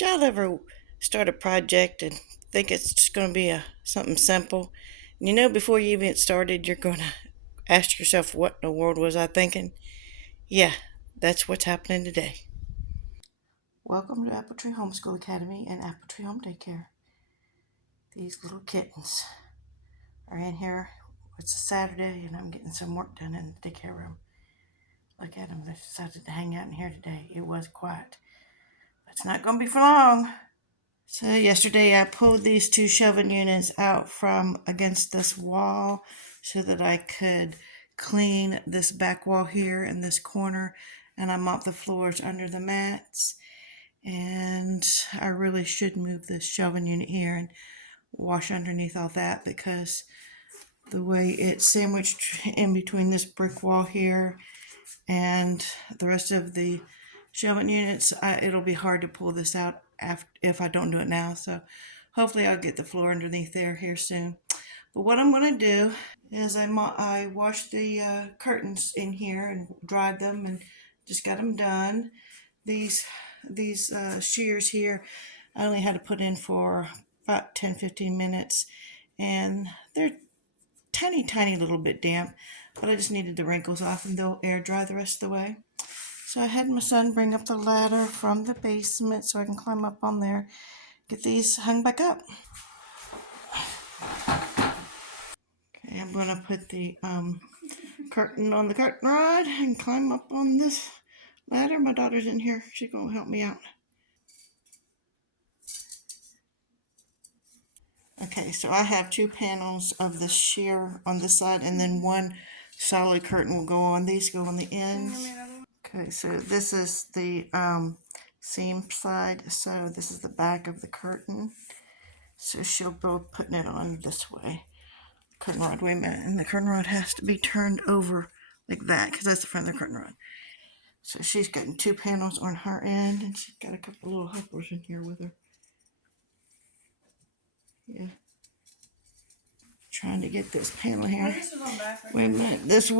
Did y'all ever start a project and think it's just going to be something simple? And before you even get started, you're going to ask yourself, what in the world was I thinking? Yeah, that's what's happening today. Welcome to Apple Tree Homeschool Academy and Apple Tree Home Daycare. These little kittens are in here. It's a Saturday and I'm getting some work done in the daycare room. Look at them. They decided to hang out in here today. It was quiet. But it's not going to be for long. So yesterday I pulled these two shelving units out from against this wall so that I could clean this back wall here in this corner, and I mopped the floors under the mats. And I really should move this shelving unit here and wash underneath all that, because the way it's sandwiched in between this brick wall here and the rest of the shelving units, it'll be hard to pull this out if I don't do it now. So hopefully I'll get the floor underneath there here soon. But what I'm going to do is I washed the curtains in here and dried them and just got them done. These shears here I only had to put in for about 10-15 minutes, and they're tiny little bit damp, but I just needed the wrinkles off, and they'll air dry the rest of the way. So I had my son bring up the ladder from the basement so I can climb up on there, get these hung back up. Okay, I'm going to put the curtain on the curtain rod and climb up on this ladder. My daughter's in here. She's going to help me out. Okay, so I have two panels of the sheer on this side, and then one solid curtain will go on. These go on the ends. Okay, so this is the seam side, so this is the back of the curtain. So she'll go putting it on this way. Curtain rod, wait a minute, and the curtain rod has to be turned over like that, because that's the front of the curtain rod. So she's getting two panels on her end, and she's got a couple little helpers in here with her. Yeah. Trying to get this panel here. Wait a minute. This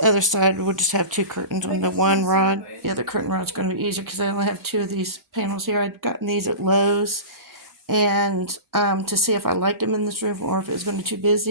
other side will just have two curtains on the one rod. The other curtain rod's going to be easier because I only have two of these panels here. I'd gotten these at Lowe's, and to see if I liked them in this room or if it was going to be too busy.